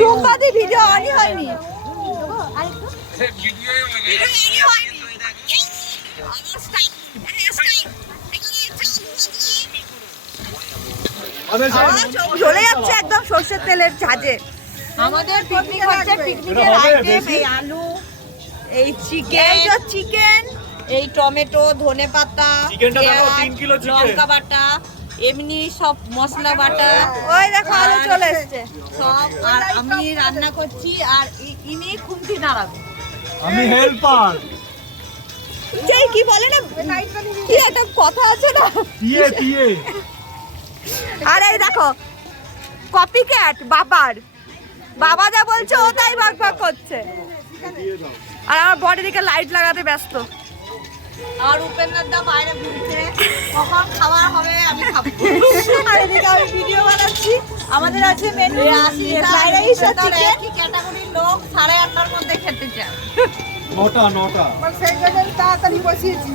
টুম্পাদি video অনই হয়নি। চলে যাচ্ছে একদম সর্ষের তেলের ঝাঁজে। আমাদের পিকনিক হচ্ছে, পিকনিকের আইটেম এই আলু, এই চিকেন, এই টমেটো, ধনেপাতা, লঙ্কা বাটা, এমনি সব মশলা বাটা। ওই দেখো আলু চলে এসেছে সব। আর আমি রান্না করছি আর ইনি খুন্তি নাড়াবে। আমি হেল্পার। যেই কি বলে না, কি একটা কথা আছে না, পিয়ে। আর এই দেখো কপি ক্যাট বাবা যা বলছে ও তাই ভাগ করছে। আর আমার বডি দিকে লাইট লাগাতে ব্যস্ত। আর উপেন্দ্র দা বাইরে ঘুরছে, কখন খাবার হবে আমি খাবো। আর এদিকে আমি ভিডিও বানাচ্ছি। আমাদের আছে মেনু ফ্রাইড রাইস আর চিকেন। কি ক্যাটাগরির লোক 8:30টার মধ্যে খেতে চায়। 9টা সেই জন্য তাড়াতাড়ি বসিয়েছি।